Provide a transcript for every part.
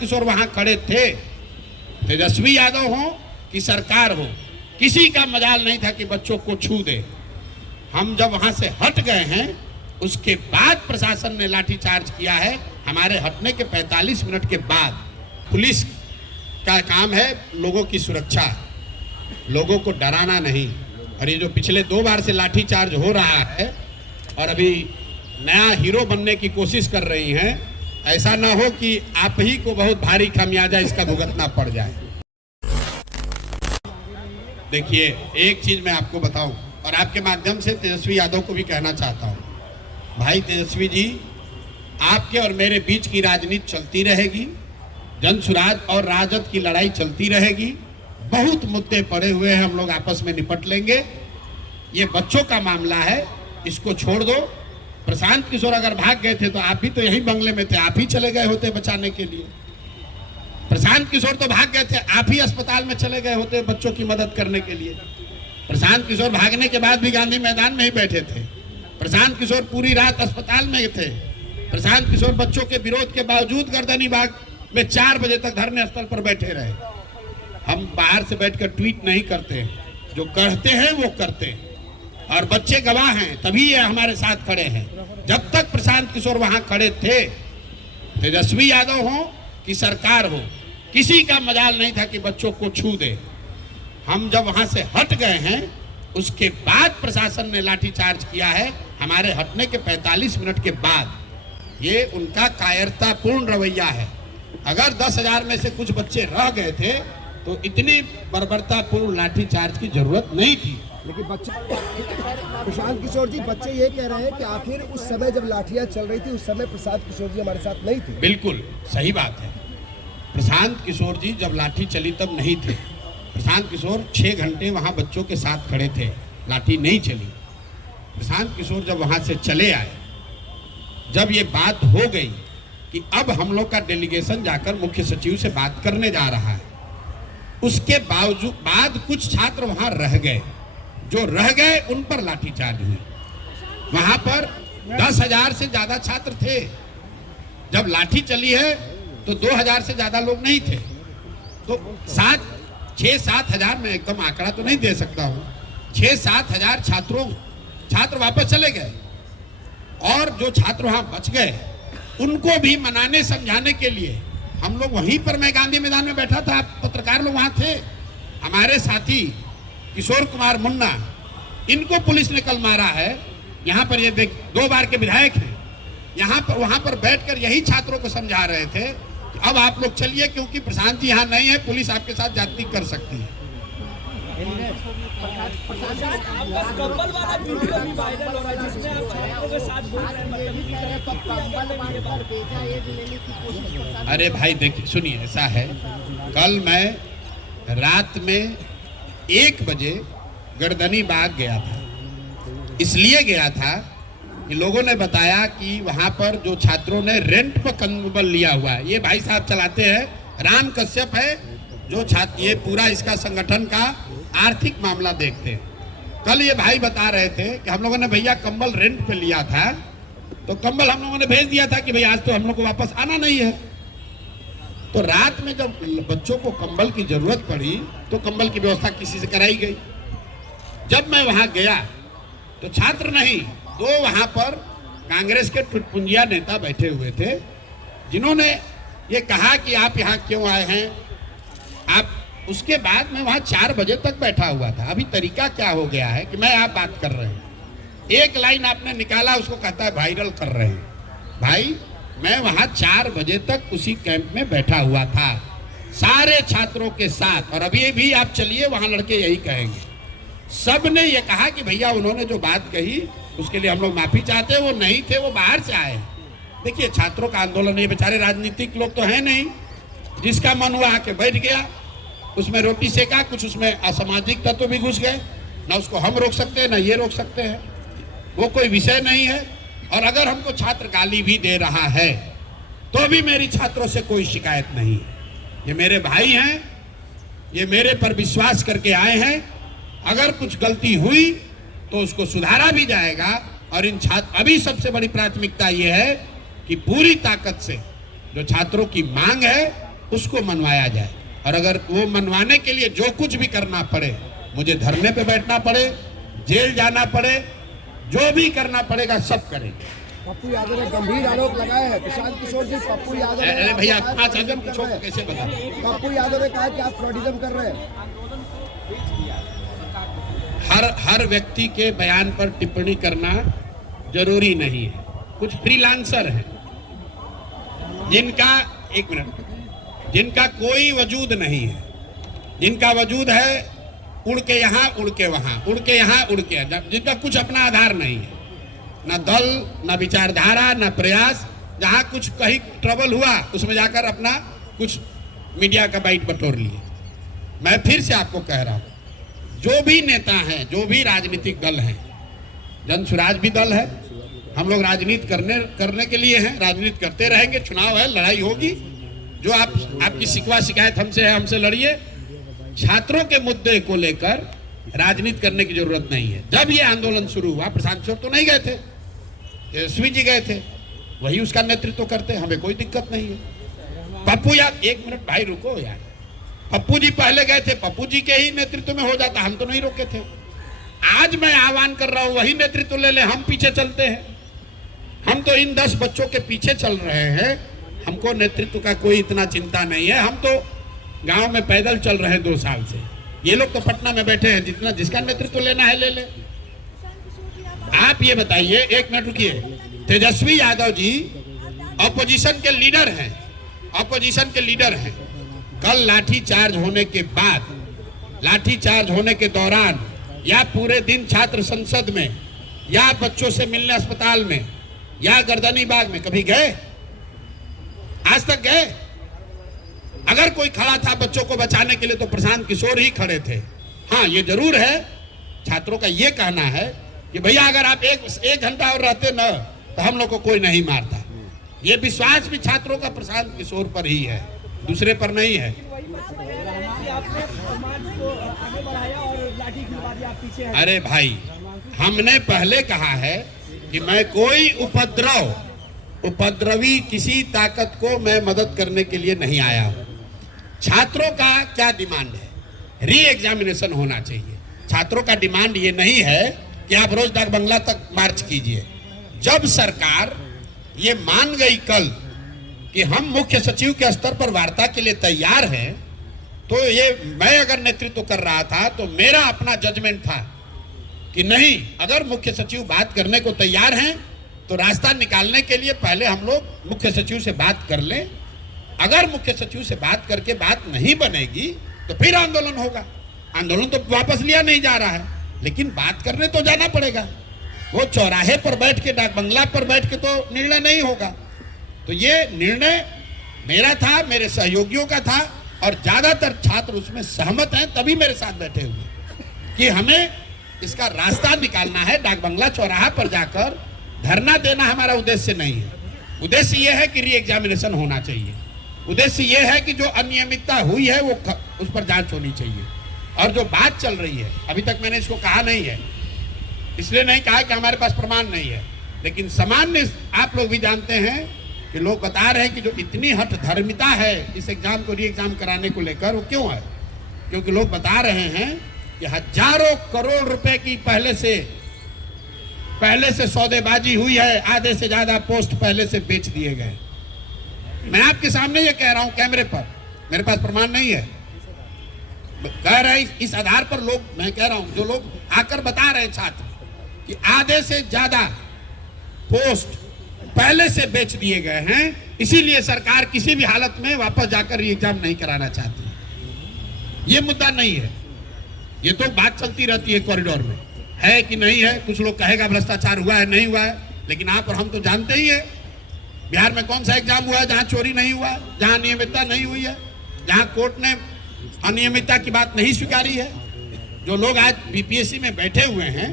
किशोर वहां खड़े थे, तेजस्वी यादव हो कि सरकार हो, किसी का मजाल नहीं था कि बच्चों को छू दे। हम जब वहां से हट गए हैं उसके बाद प्रशासन ने लाठीचार्ज किया है। हमारे हटने के 45 मिनट के बाद पुलिस का काम है लोगों की सुरक्षा, लोगों को डराना नहीं। और ये जो पिछले 2 बार से लाठीचार्ज हो रहा है और अभी नया हीरो बनने की कोशिश कर रही हैं, ऐसा ना हो कि आप ही को बहुत भारी खामियाजा इसका भुगतना पड़ जाए। देखिए, एक चीज मैं आपको बताऊं और आपके माध्यम से तेजस्वी यादव को भी कहना चाहता हूं, भाई तेजस्वी जी, आपके और मेरे बीच की राजनीति चलती रहेगी, जनसुराज और राजद की लड़ाई चलती रहेगी। बहुत मुद्दे पड़े हुए हैं, हम लोग आपस में निपट लेंगे। ये बच्चों का मामला है, इसको छोड़ दो। प्रशांत किशोर अगर भाग गए थे तो आप भी तो यही बंगले में थे, आप ही चले गए होते बचाने के लिए। प्रशांत किशोर तो भाग गए थे, आप ही अस्पताल में चले गए होते बच्चों की मदद करने के लिए। प्रशांत किशोर भागने के बाद भी गांधी मैदान में ही बैठे थे। प्रशांत किशोर पूरी रात अस्पताल में थे। प्रशांत किशोर बच्चों के विरोध के बावजूद गर्दनी बाग में 4 बजे तक धरने स्थल पर बैठे रहे। हम बाहर से बैठकर ट्वीट नहीं करते, जो कहते हैं वो करते हैं, और बच्चे गवाह हैं, तभी ये हमारे साथ खड़े हैं। जब तक प्रशांत किशोर वहां खड़े थे, तेजस्वी यादव हो कि सरकार हो, किसी का मजाल नहीं था कि बच्चों को छू दे। हम जब वहां से हट गए हैं उसके बाद प्रशासन ने लाठीचार्ज किया है। हमारे हटने के 45 मिनट के बाद ये उनका कायरतापूर्ण रवैया है। अगर 10,000 में से कुछ बच्चे रह गए थे तो इतनी बर्बरतापूर्ण लाठीचार्ज की जरूरत नहीं थी। लेकिन बच्चे, प्रशांत किशोर जी, बच्चे ये कह रहे हैं कि आखिर उस समय जब लाठियां चल रही थी उस समय प्रशांत किशोर जी हमारे साथ नहीं थे। बिल्कुल सही बात है। प्रशांत किशोर जी जब लाठी चली तब नहीं थे। प्रशांत किशोर 6 घंटे वहां बच्चों के साथ खड़े थे, लाठी नहीं चली। प्रशांत किशोर जब वहां से चले आए, जब ये बात हो गई कि अब हम लोग का डेलीगेशन जाकर मुख्य सचिव से बात करने जा रहा है, उसके बाद कुछ छात्र वहां रह गए। जो रह गए उन पर लाठीचार्ज हुई। वहां पर 10,000 से ज्यादा छात्र थे। जब लाठी चली है तो 2,000 से ज्यादा लोग नहीं थे। तो 6-7 हजार, में एकदम आंकड़ा तो नहीं दे सकता हूं, 6-7 हजार छात्र वापस चले गए। और जो छात्र वहां बच गए उनको भी मनाने समझाने के लिए हम लोग वहीं पर, मैं गांधी मैदान में बैठा था, पत्रकार लोग वहां थे। हमारे साथी किशोर कुमार मुन्ना, इनको पुलिस ने कल मारा है। यहाँ पर ये देख, 2 बार के विधायक हैं, यहाँ पर वहां पर बैठकर यही छात्रों को समझा रहे थे कि अब आप लोग चलिए, क्योंकि प्रशांत जी यहाँ नहीं है, पुलिस आपके साथ जाति कर सकती है। अरे भाई देखिए, सुनिए, ऐसा है, कल मैं रात में 1 बजे गर्दनी बाग गया था। इसलिए गया था कि लोगों ने बताया कि वहां पर जो छात्रों ने रेंट पर कंबल लिया हुआ है, ये भाई साहब चलाते हैं, राम कश्यप है जो छात्र, ये पूरा इसका संगठन का आर्थिक मामला देखते हैं। कल ये भाई बता रहे थे कि हम लोगों ने भैया कंबल रेंट पे लिया था, तो कंबल हम लोगों ने भेज दिया था कि भाई आज तो हम लोग को वापस आना नहीं है। तो रात में जब बच्चों को कंबल की जरूरत पड़ी तो कंबल की व्यवस्था किसी से कराई गई। जब मैं वहां गया तो छात्र नहीं, 2 वहां पर कांग्रेस के टुटपुंजिया नेता बैठे हुए थे, जिन्होंने ये कहा कि आप यहाँ क्यों आए हैं आप। उसके बाद मैं वहां 4 बजे तक बैठा हुआ था। अभी तरीका क्या हो गया है कि मैं आप बात कर रहे हैं, एक लाइन आपने निकाला, उसको कहता है वायरल कर रहे हैं। भाई, मैं वहां 4 बजे तक उसी कैंप में बैठा हुआ था सारे छात्रों के साथ, और अभी भी आप चलिए, वहां लड़के यही कहेंगे। सब ने ये कहा कि भैया उन्होंने जो बात कही उसके लिए हम लोग माफी चाहते हैं, वो नहीं थे, वो बाहर से आए। देखिए, छात्रों का आंदोलन, ये बेचारे राजनीतिक लोग तो है नहीं, जिसका मन हुआ आके बैठ गया, उसमें रोटी सेका, कुछ उसमें असामाजिक तत्व भी घुस गए। ना उसको हम रोक सकते हैं ना ये रोक सकते हैं, वो कोई विषय नहीं है। और अगर हमको छात्र गाली भी दे रहा है तो भी मेरी छात्रों से कोई शिकायत नहीं है। ये मेरे भाई हैं, ये मेरे पर विश्वास करके आए हैं। अगर कुछ गलती हुई तो उसको सुधारा भी जाएगा। और इन छात्र, अभी सबसे बड़ी प्राथमिकता ये है कि पूरी ताकत से जो छात्रों की मांग है उसको मनवाया जाए। और अगर वो मनवाने के लिए जो कुछ भी करना पड़े, मुझे धरने पे बैठना पड़े, जेल जाना पड़े, जो भी करना पड़ेगा सब करेंगे। पप्पू यादव ने गंभीर आरोप लगाए हैं। प्रशांत किशोर जी, पप्पू यादव ने अरे भैया कहा, 5 आदमी पूछो कैसे बता। पप्पू यादव ने कहा कि आप फ्रॉडिज्म कर रहे हैं। हर व्यक्ति के बयान पर टिप्पणी करना जरूरी नहीं है। कुछ फ्रीलांसर हैं जिनका, एक मिनट, जिनका कोई वजूद नहीं है, जिनका वजूद है उड़ के यहाँ उड़ के वहां, उड़ के यहाँ उड़ के, जिनका कुछ अपना आधार नहीं है, ना दल, ना विचारधारा, ना प्रयास। जहां कुछ कहीं ट्रबल हुआ उसमें जाकर अपना कुछ मीडिया का बाइट बटोर लिए। मैं फिर से आपको कह रहा हूं, जो भी नेता हैं, जो भी राजनीतिक दल हैं, जन स्वराज भी दल है, हम लोग राजनीति करने के लिए हैं, राजनीति करते रहेंगे, चुनाव है, लड़ाई होगी। जो आपकी शिकवा शिकायत हमसे है, हमसे लड़िए। छात्रों के मुद्दे को लेकर राजनीति करने की जरूरत नहीं है। जब ये आंदोलन शुरू हुआ, प्रशांत किशोर तो नहीं गए थे, तेजस्वी जी गए थे, वही उसका नेतृत्व करते, हमें कोई दिक्कत नहीं है। पप्पू यार, एक मिनट भाई रुको यार, पप्पू जी पहले गए थे, पप्पू जी के ही नेतृत्व में हो जाता, हम तो नहीं रोके थे। आज मैं आह्वान कर रहा हूं, वही नेतृत्व ले ले, हम पीछे चलते हैं। हम तो इन 10 बच्चों के पीछे चल रहे हैं, हमको नेतृत्व का कोई इतना चिंता नहीं है। हम तो गांव में पैदल चल रहे हैं 2 साल से, ये लोग तो पटना में बैठे हैं, जिसका नेतृत्व लेना है ले ले। आप ये बताइए, एक मिनट रुकिए, तेजस्वी यादव जी ऑपोजिशन के लीडर हैं, ऑपोजिशन के लीडर हैं। कल लाठी चार्ज होने के बाद, लाठी चार्ज होने के दौरान, या पूरे दिन छात्र संसद में, या बच्चों से मिलने अस्पताल में, या गर्दनी बाग में कभी गए? आज तक गए? अगर कोई खड़ा था बच्चों को बचाने के लिए तो प्रशांत किशोर ही खड़े थे। हाँ, ये जरूर है, छात्रों का ये कहना है कि भैया अगर आप एक घंटा और रहते न तो हम लोग को कोई नहीं मारता। ये विश्वास भी छात्रों का प्रशांत किशोर पर ही है, दूसरे पर नहीं है। अरे भाई, हमने पहले कहा है कि मैं कोई उपद्रवी किसी ताकत को मैं मदद करने के लिए नहीं आया हूं। छात्रों का क्या डिमांड है? री एग्जामिनेशन होना चाहिए। छात्रों का डिमांड ये नहीं है कि आप रोज डाक बंगला तक मार्च कीजिए। जब सरकार ये मान गई कल कि हम मुख्य सचिव के स्तर पर वार्ता के लिए तैयार हैं, तो ये मैं अगर नेतृत्व कर रहा था तो मेरा अपना जजमेंट था कि नहीं, अगर मुख्य सचिव बात करने को तैयार हैं तो रास्ता निकालने के लिए पहले हम लोग मुख्य सचिव से बात कर लें। अगर मुख्य सचिव से बात करके बात नहीं बनेगी तो फिर आंदोलन होगा। आंदोलन तो वापस लिया नहीं जा रहा है, लेकिन बात करने तो जाना पड़ेगा। वो चौराहे पर बैठ के, डाक बंगला पर बैठ के तो निर्णय नहीं होगा। तो ये निर्णय मेरा था, मेरे सहयोगियों का था, और ज्यादातर छात्र उसमें सहमत हैं, तभी मेरे साथ बैठे हुए कि हमें इसका रास्ता निकालना है। डाक बंगला चौराहा पर जाकर धरना देना हमारा उद्देश्य नहीं है। उद्देश्य यह है कि री एग्जामिनेशन होना चाहिए। उद्देश्य यह है कि जो अनियमितता हुई है वो उस पर जांच होनी चाहिए। और जो बात चल रही है, अभी तक मैंने इसको कहा नहीं है, इसलिए नहीं कहा कि हमारे पास प्रमाण नहीं है, लेकिन सामान्य आप लोग भी जानते हैं कि लोग बता रहे हैं कि जो इतनी हठ धर्मिता है इस एग्जाम को री एग्जाम कराने को लेकर, वो क्यों है? क्योंकि लोग बता रहे हैं कि हजारों करोड़ रुपए की पहले से सौदेबाजी हुई है, आधे से ज्यादा पोस्ट पहले से बेच दिए गए। मैं आपके सामने ये कह रहा हूं कैमरे पर, मेरे पास प्रमाण नहीं है, कह रहे इस आधार पर लोग, मैं कह रहा हूं जो लोग आकर बता रहे हैं छात्र कि आधे से ज्यादा पोस्ट पहले से बेच दिए गए हैं, इसीलिए सरकार किसी भी हालत में वापस जाकर एग्जाम नहीं कराना चाहती। ये मुद्दा नहीं है, ये तो बात चलती रहती है कॉरिडोर में, है कि नहीं है। कुछ लोग कहेगा भ्रष्टाचार हुआ है, नहीं हुआ है, लेकिन आप और हम तो जानते ही है बिहार में कौन सा एग्जाम हुआ है जहां चोरी नहीं हुआ, जहां अनियमितता नहीं हुई है, जहां कोर्ट ने अनियमितता की बात नहीं स्वीकारी है। जो लोग आज बीपीएससी में बैठे हुए हैं,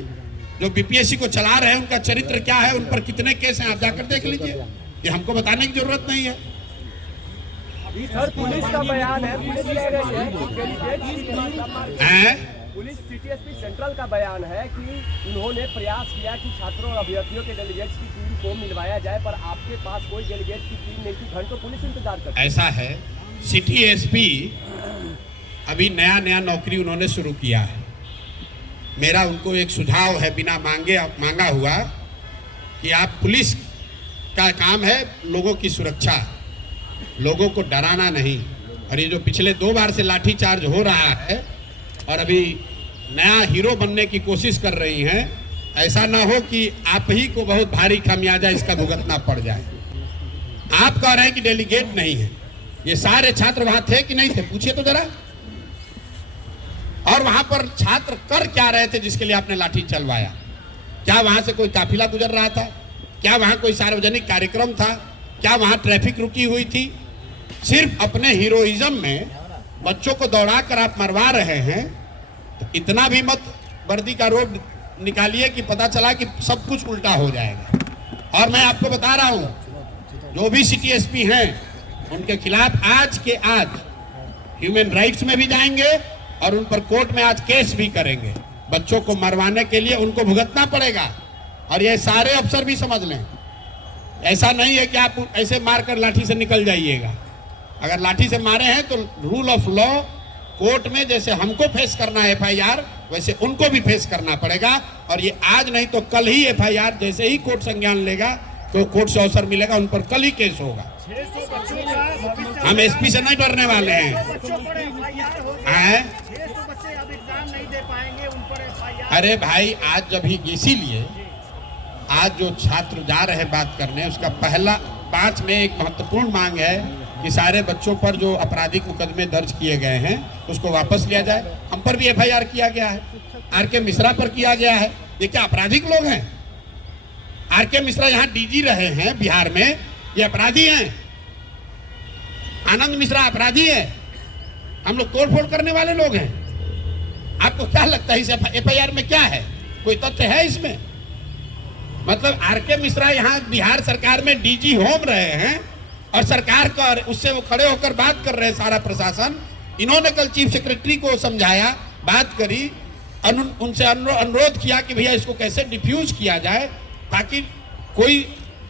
जो बीपीएससी को चला रहे हैं, उनका चरित्र क्या है, उन पर कितने केस हैं, आप जाकर देख लीजिए। ये हमको बताने की जरूरत नहीं है। सर, पुलिस का बयान है, पुलिस कह रही है, पुलिस सीटीएसपी सेंट्रल का बयान है कि उन्होंने प्रयास किया कि छात्रों और अभ्यर्थियों के डेलीगेट्स की टीम को मिलवाया जाए, पर आपके पास कोई डेलीगेट की टीम नहीं थी, घंटों पुलिस इंतजार करती है। ऐसा है सिटी एसपी अभी नया नया नौकरी उन्होंने शुरू किया है। मेरा उनको एक सुझाव है बिना मांगा हुआ कि आप पुलिस का काम है लोगों की सुरक्षा, लोगों को डराना नहीं। और ये जो पिछले 2 बार से लाठीचार्ज हो रहा है और अभी नया हीरो बनने की कोशिश कर रही हैं, ऐसा ना हो कि आप ही को बहुत भारी खामियाजा इसका भुगतना पड़ जाए। आप कह रहे हैं कि डेलीगेट नहीं है, ये सारे छात्र वहां थे कि नहीं थे? पूछिए तो जरा। और वहां पर छात्र कर क्या रहे थे जिसके लिए आपने लाठी चलवाया? क्या वहां से कोई काफिला गुजर रहा था? क्या वहां कोई सार्वजनिक कार्यक्रम था? क्या वहां ट्रैफिक रुकी हुई थी? सिर्फ अपने हीरोइज्म में बच्चों को दौड़ाकर आप मरवा रहे हैं, तो इतना भी मत वर्दी का रोब निकालिए कि पता चला कि सब कुछ उल्टा हो जाएगा। और मैं आपको बता रहा हूं, जो भी सिटी एसपी हैं उनके खिलाफ आज के आज ह्यूमन राइट्स में भी जाएंगे और उन पर कोर्ट में आज केस भी करेंगे। बच्चों को मरवाने के लिए उनको भुगतना पड़ेगा। और ये सारे अफसर भी समझ लें, ऐसा नहीं है कि आप ऐसे मारकर लाठी से निकल जाइएगा। अगर लाठी से मारे हैं तो रूल ऑफ लॉ कोर्ट में जैसे हमको फेस करना है FIR, वैसे उनको भी फेस करना पड़ेगा। और ये आज नहीं तो कल ही FIR जैसे ही कोर्ट संज्ञान लेगा तो कोर्ट से अवसर मिलेगा, उन पर कल ही केस होगा। हम एसपी से नहीं डरने वाले हैं। अरे भाई, आज जब ही इसीलिए आज जो छात्र जा रहे बात करने, उसका पहला 5 में एक महत्वपूर्ण मांग है कि सारे बच्चों पर जो आपराधिक मुकदमे दर्ज किए गए हैं उसको वापस लिया जाए। हम पर भी FIR किया गया है, RK मिश्रा पर किया गया है। ये क्या आपराधिक लोग हैं? RK मिश्रा यहाँ DG रहे हैं बिहार में, ये अपराधी हैं? आनंद मिश्रा अपराधी है? हम लोग तोड़फोड़ करने वाले लोग हैं? आपको क्या लगता है इस FIR में क्या है? कोई तथ्य है इसमें? मतलब RK मिश्रा यहाँ बिहार सरकार में DG होम रहे हैं और सरकार का उससे वो खड़े होकर बात कर रहे हैं, सारा प्रशासन। इन्होंने कल चीफ सेक्रेटरी को समझाया, बात करी, उनसे अनुरोध किया कि भैया इसको कैसे डिफ्यूज किया जाए ताकि कोई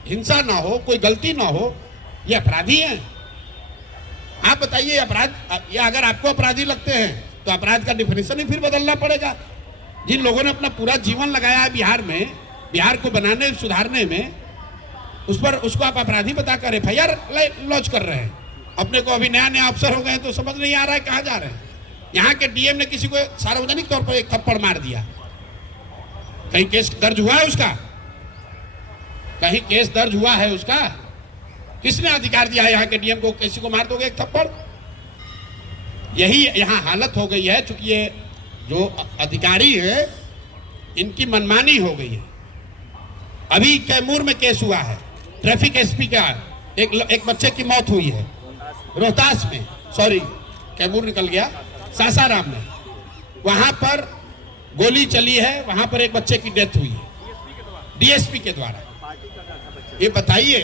हिंसा ना हो, कोई गलती ना हो। ये अपराधी हैं? आप बताइए, अपराध या अगर आपको अपराधी लगते हैं तो अपराध का डिफिनेशन ही फिर बदलना पड़ेगा। जिन लोगों ने अपना पूरा जीवन लगाया है बिहार में, बिहार को बनाने सुधारने में, उस पर उसको आप अपराधी बताकर FIR लॉन्च कर रहे हैं। अपने को अभी नया नया अफसर हो गए तो समझ नहीं आ रहा है कहाँ जा रहे हैं। यहाँ के DM ने किसी को सार्वजनिक तौर पर एक थप्पड़ मार दिया, कहीं केस दर्ज हुआ है उसका? कहीं केस दर्ज हुआ है उसका? किसने अधिकार दिया है यहाँ के DM को किसी को मार दोगे एक थप्पड़? यही यहाँ हालत हो गई है, चूंकि ये जो अधिकारी है इनकी मनमानी हो गई है। अभी कैमूर में केस हुआ है, ट्रैफिक SP का एक बच्चे की मौत हुई है रोहतास में, सॉरी कैमूर निकल गया, सासाराम में। वहां पर गोली चली है, वहां पर एक बच्चे की डेथ हुई है DSP के द्वारा। ये बताइए